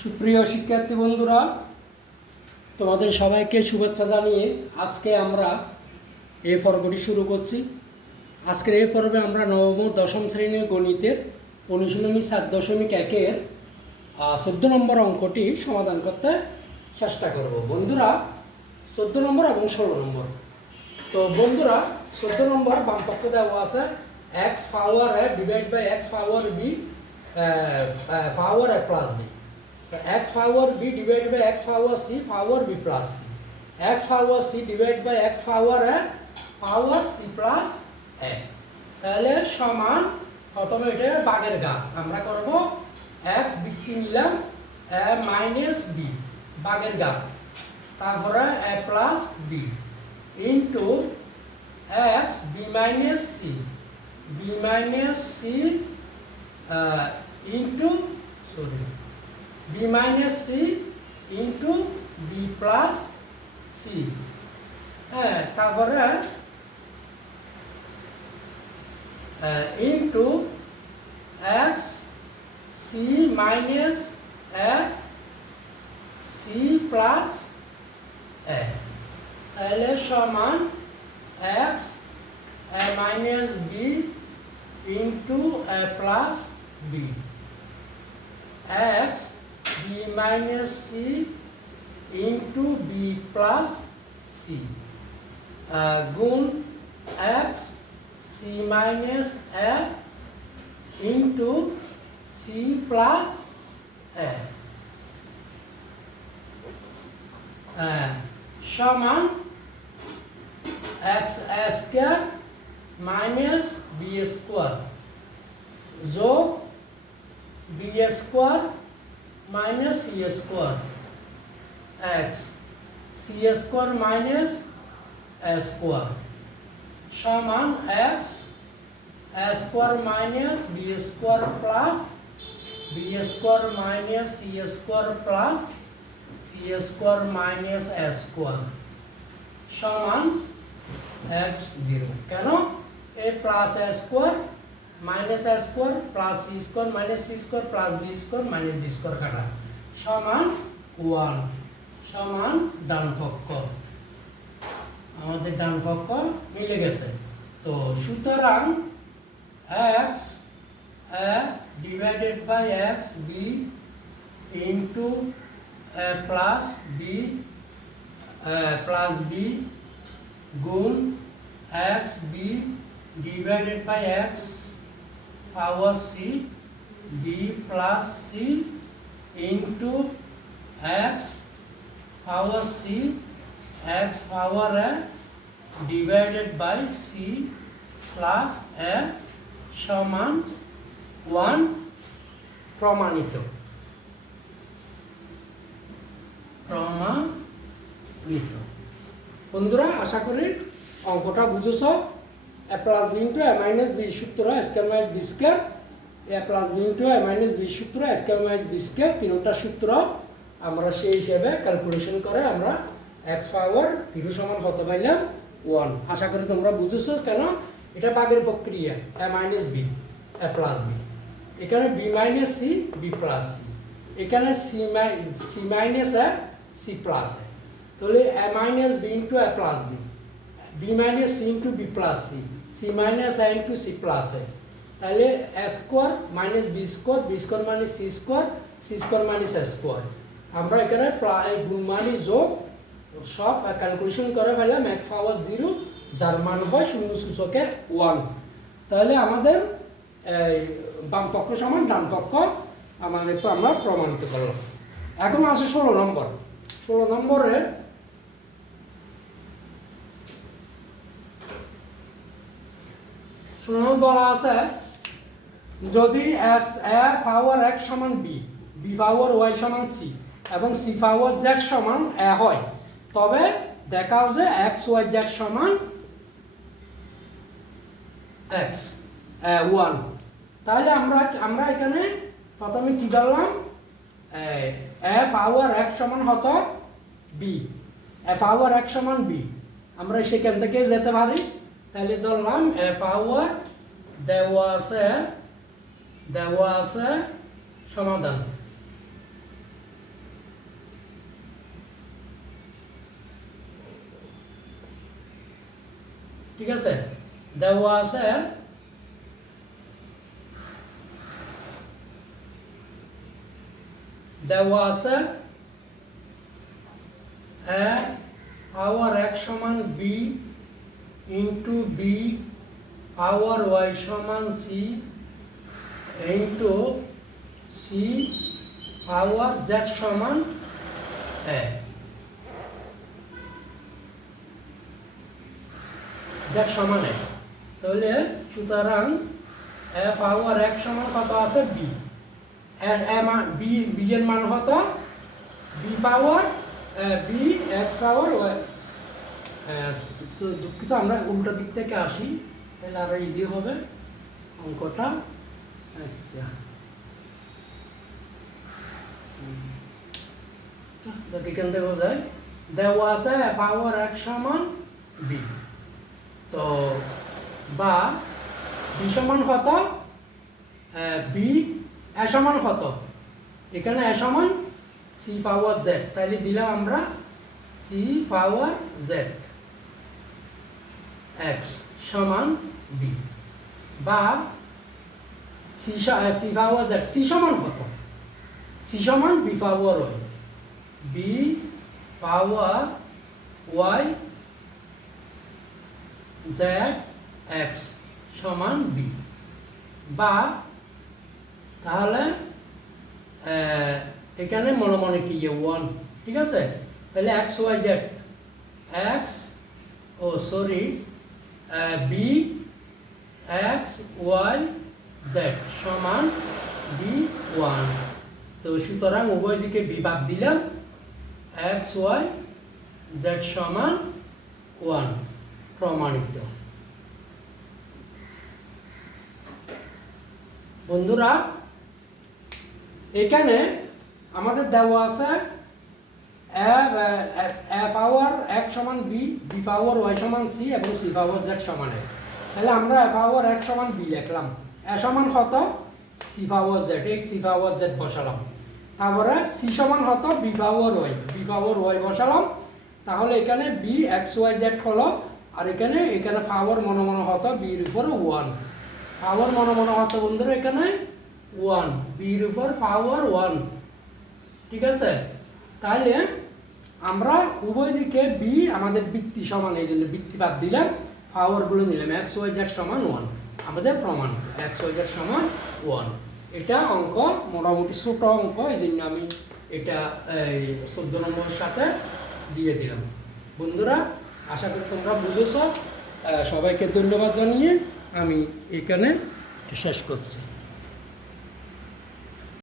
সুপ্রিয় শিক্ষার্থী বন্ধুরা, তোমাদের সবাইকে শুভেচ্ছা জানিয়ে আজকে আমরা এই পর্বটি শুরু করছি। আজকের এই পর্বে আমরা নবম ও দশম শ্রেণীর গণিতের অনুশীলনী 7.1-এর 14 নম্বর অঙ্কটি সমাধান করতে চেষ্টা করব। বন্ধুরা, 14 নম্বর এবং 16 নম্বর। তো বন্ধুরা, 14 নম্বর বাম পক্ষে দেওয়া আছে x power a divide by x power b power a plus b. x power b divided by x power c power b plus c, x power c divided by x power a power c plus a। তাহলে সমান প্রথমে এটা ভাগের ঘাত আমরা করব x বিক্রি নিলাম a মাইনাস b ভাগের ঘাত, তারপরে a plus b into x b minus c into b minus c into b plus c। হ্যাঁ, তারপরে into x c minus a c plus a। তাহলে সমান x a minus b into a plus b, x b minus c into b plus c গুণ x c minus a into c plus a সমান x a square minus b square যোগ b square minus c square x c square minus a square সমান x a square minus b square plus b square minus c square plus c square minus a square সমান x 0। কেন? a plus a square minus a square plus c square minus c square plus b square minus b square কাটা সমান 1 সমান ডান পক্ষ। আমাদের ডান পক্ষ মিলে গেছে। তো সুতরাং x a divided by x b into a plus b গুণ x b divided by x power c b plus c into x power c x power a divided by c plus a সমান 1 প্রমাণিত। বন্ধুরা, আশা করি অঙ্কটা বুঝেছ। a plus b into a minus b সূত্র a square minus b square, a plus b into a minus b সূত্র a square minus b square, তিনটা সূত্র আমরা সেই হিসেবে ক্যালকুলেশন করে আমরা x পাওয়ার 0 সমান কত পাইলাম 1। আশা করি তোমরা বুঝেছো। কেন? এটা ভাগের প্রক্রিয়া a minus b a plus b, এখানে b minus c b plus c, এখানে c minus a c plus a। তাহলে a minus b into a plus b, b minus c into b plus c, c minus a into c plus a। তাহলে a square minus b square, b square minus c square, c square minus a square. আমরা এখানে গুণমানি যোগ সব calculation করে ফেললাম x পাওয়ার 0, যার মান হয় শূন্য সূচকে 1। তাহলে আমাদের বাম পক্ষ সমান ডান পক্ষ আমাদের আমরা প্রমাণিত করলাম। এখন আসে 16 নম্বর। 16 নম্বরে বলা আছে যদি s a পাওয়ার x সমান b, b পাওয়ার y সমান c এবং c পাওয়ার z সমান a হয়, তবে দেখাও যে x y z সমান x 1। তাহলে আমরা এখানে প্রথমে কি ধরলাম, a পাওয়ার x সমান হতো b, a পাওয়ার x সমান b, আমরা সেখান থেকে যেতে পারি। তাহলে ধরলাম a পাওয়ার দেওয়া আছে সমাধান। ঠিক আছে, দেওয়া আছে a power x সমান b into b power y সমান c into c power z সমান a। z সমান a, তাহলে সুতরাং a power x সমান কত আছে b, b এর মান কত b পাওয়ার b x পাওয়ার y। তো দুঃখিত, আমরা উল্টো দিক থেকে আসি, তাহলে আরো ইজি হবে অঙ্কটা। আচ্ছা, এখান থেকে বোঝায় দেওয়া আছে পাওয়ার x সমান b, তো বা b সমান কত b a সমান কত, এখানে a সমান c পাওয়ার z, তাহলে দিলাম আমরা c পাওয়ার z x সমান b, বা c পাওয়ার z, c সমান কত, c সমান b পাওয়ার y, b পাওয়ার y z x সমান b, বা তাহলে এখানে মনে মনে কি 1, ঠিক আছে, তাহলে x y z x b x y z সমান b 1। তো সুতরাং উভয় দিকে বিভাগ দিলাম, x y z সমান 1, প্রমাণিত। বন্ধুরা, এখানে আমাদের দেওয়া আছে a পাওয়ার x সমান b, b পাওয়ার y সমান c এবং c পাওয়ার z সমান a। তাহলে আমরা a পাওয়ার x সমান b লিখলাম, a সমান কত c পাওয়ার z, এই c পাওয়ার z বসালাম, তারপরে c সমান কত b পাওয়ার y বসালাম, তাহলে এখানে b x y z হলো, আর এখানে পাওয়ার মনে মনে হতো b এর উপরে 1, পাওয়ার মনে মনে হতো বন্ধুরা এখানে 1, b এর উপর পাওয়ার 1, ঠিক আছে। তাহলে আমরা উভয় দিকে b আমাদের বৃত্তি সমান, এই জন্য বৃত্তি বাদ দিলাম, পাওয়ারগুলো নিলাম, x y z সমান 1, আমাদের প্রমাণ x y z সমান 1। এটা অঙ্ক মোটামুটি ছোট অঙ্ক, এই জন্য আমি এটা 14 নম্বরের সাথে দিয়ে দিলাম। বন্ধুরা, আশা করি তোমরা বুঝেছ। সবাইকে ধন্যবাদ জানিয়ে আমি এখানে শেষ করছি।